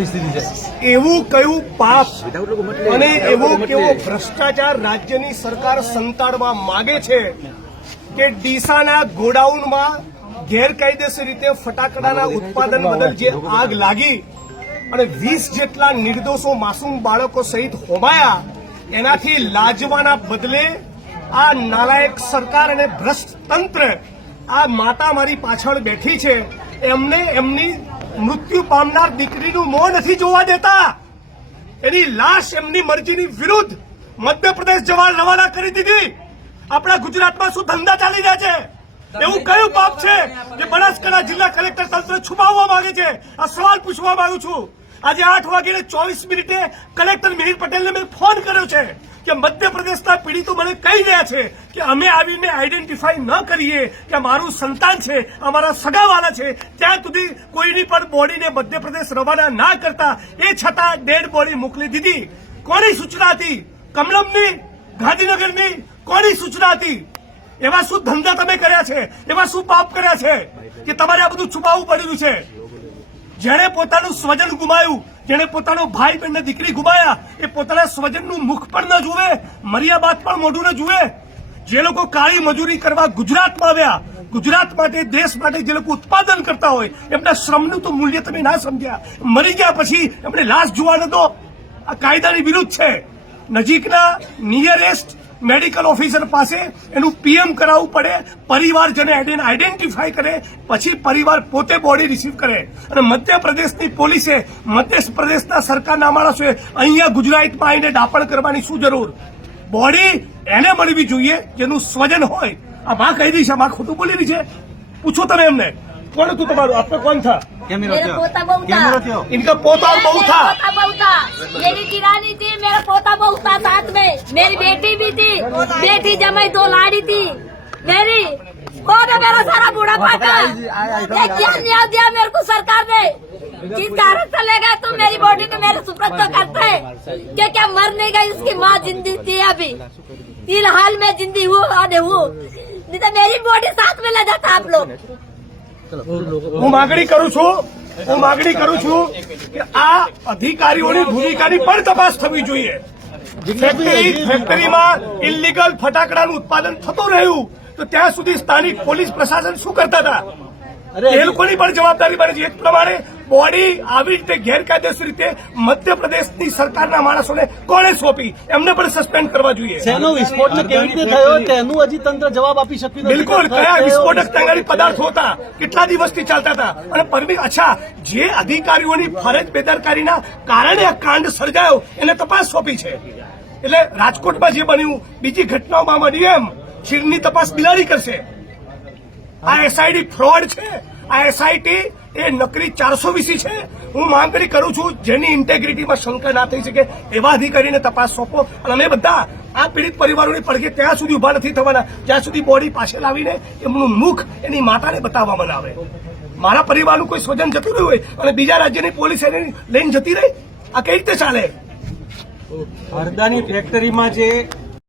એવું કયું પાપ અને એવો કેવો ભ્રષ્ટાચાર રાજ્યની સરકાર સંતાડવા માંગે છે કે ડીસાના ગોડાઉનમાં ગેરકાયદેસર રીતે ફટાકડાના ઉત્પાદન બદલ જે આગ લાગી અને 20 જેટલા નિર્દોષો માસૂમ બાળકો સહિત હોમાયા, એનાથી લાજવાના બદલે આ નાલાયક સરકાર અને ભ્રષ્ટ તંત્ર આ માતા મારી પાછળ બેઠી છે, એમને એમની મૃત્યુ પામનાર દીકરીનું મોં નથી જોવા દેતા. એની લાશ એમની મરજીની વિરુદ્ધ મધ્યપ્રદેશ જવા રવાના કરી દીધી. આપણા ગુજરાતમાં શું ધંધા ચાલી રહ્યા છે? એવું કયું પાપ છે જે બનાસકાંઠા જિલ્લા કલેક્ટર તંત્ર છુપાવવા માંગે છે? આ સવાલ પૂછવા માંગુ છું. આજે 8:24 કલેક્ટર મિહિર પટેલને મેં ફોન કર્યો છે કે મધ્યપ્રદેશના પીડિતો મને કહી રહ્યા છે કે અમે આવીને આઈડેન્ટિફાઈ ન કરીએ કે મારું સંતાન છે, અમારા સગાવાલા છે, ત્યાં સુધી કોઈની પણ બોડીને મધ્યપ્રદેશ રવાના ના કરતા એ છતાં ડેડ બોડી મોકલી દીધી. કોની સૂચના હતી? કમલમની, ગાંધીનગરની કોની સૂચના હતી? એવા શું ધંધા તમે કર્યા છે? એવા શું પાપ કર્યા છે કે તમારે આ બધું છુપાવવું પડ્યું છે? જેણે પોતાનું સ્વજન ગુમાયું, જેણે પોતાનો ભાઈ બહેન દીકરી ગુમાયા, એ પોતાના સ્વજનનું મુખ પણ ન જુએ, મર્યા બાદ પણ મોઢું ન જુએ. જે લોકો કાળી મજૂરી કરવા ગુજરાતમાં આવ્યા, ગુજરાત માટે, દેશ માટે જે લોકો ઉત્પાદન કરતા હોય, એમના શ્રમનું તો મૂલ્ય તમે ના સમજ્યા. મરી ગયા પછી એમને લાશ જોવા ન દો. આ કાયદાની વિરુદ્ધ છે. નજીકના નિયરેસ્ટ મેડિકલ ઓફિસર પાસે એનું પીએમ કરાવવું પડે, પરિવારજને આઈડેન્ટિફાઈ કરે, પછી પરિવાર પોતે બોડી રિસીવ કરે. અને મધ્યપ્રદેશની પોલીસે, મધ્યપ્રદેશના સરકારના માણસોએ અહીંયા ગુજરાતમાં આવીને ડાપણ કરવાની શું જરૂર? બોડી એને મળવી જોઈએ જેનું સ્વજન હોય. આ માં કહી રહી છે, માં ખોટું બોલી રહી છે. પૂછો તમે એમને, કોણ હતું તમારું? આપને કોણ था? मेरा पोता बहु था। इनका पोता बहु था। मेरी किरानी थी, मेरा पोता बहु था साथ में, मेरी बेटी भी थी, बेटी जमाई 2 लाड़ी थी मेरी। कौन है मेरा सारा बुढ़ापा का? ये क्या न्याय दिया मेरे को सरकार ने? किस कारण से ले गए तुम मेरी बॉडी को? मेरे सुपुर्द तो करते क्या मर नहीं गई? उसकी माँ जिंदी थी, अभी फिलहाल में जिंदी हूँ, नहीं तो मेरी बॉडी साथ में ले जाता आप लोग. હું માગણી કરું છું કે આ અધિકારીઓની ભૂમિકાની પણ તપાસ થવી જોઈએ. ફેક્ટરીમાં ઇલીગલ ફટાકડાનું ઉત્પાદન થતું રહ્યું તો ત્યાં સુધી સ્થાનિક પોલીસ પ્રશાસન શું કરતા હતા? એ લોકોની પણ જવાબદારી બને છે. એ પ્રમાણે બોડી આવી રીતે ગેરકાયદેસર રીતે મધ્યપ્રદેશની સરકારના માણસોને કોણે સોંપી? એમને પણ સસ્પેન્ડ કરવા જોઈએ. શેનો વિસ્ફોટ કેવી રીતે થયો તેનું હજી તંત્ર જવાબ આપી શક્યું નથી. બિલકુલ. કયા વિસ્ફોટક તંગાડી પદાર્થો હતા? કેટલા દિવસથી ચાલતા હતા? અને અચ્છા, જે અધિકારીઓની ફરજ બેદરકારીના કારણે આ કાંડ સર્જાયો એને તપાસ સોંપી છે. એટલે રાજકોટમાં જે બન્યું, બીજી ઘટનાઓમાં બન્યું એમ ચીરની તપાસ બિલાડી કરશે. આ એસઆઈડી ફ્રોડ છે. આ એસઆઈટી એ નકરી 420 છે. હું માંગણી કરું છું જેની ઇન્ટેગ્રિટીમાં શંકા ના થઈ શકે એવા અધિકારીને તપાસ સોંપો. અને અમે બધા આ પીડિત પરિવારોની પડખે ત્યાં સુધી ઉભા નથી થવાના જ્યાં સુધી બોડી પાછળ આવીને એમનું મુખ એની માતાને બતાવવામાં આવે. મારા પરિવારનું કોઈ સ્વજન જતું રહ્યું હોય અને બીજા રાજ્યની પોલીસ એને લઈને જતી રહી, આ કઈ રીતે ચાલે? હરદાની ફેક્ટરીમાં જે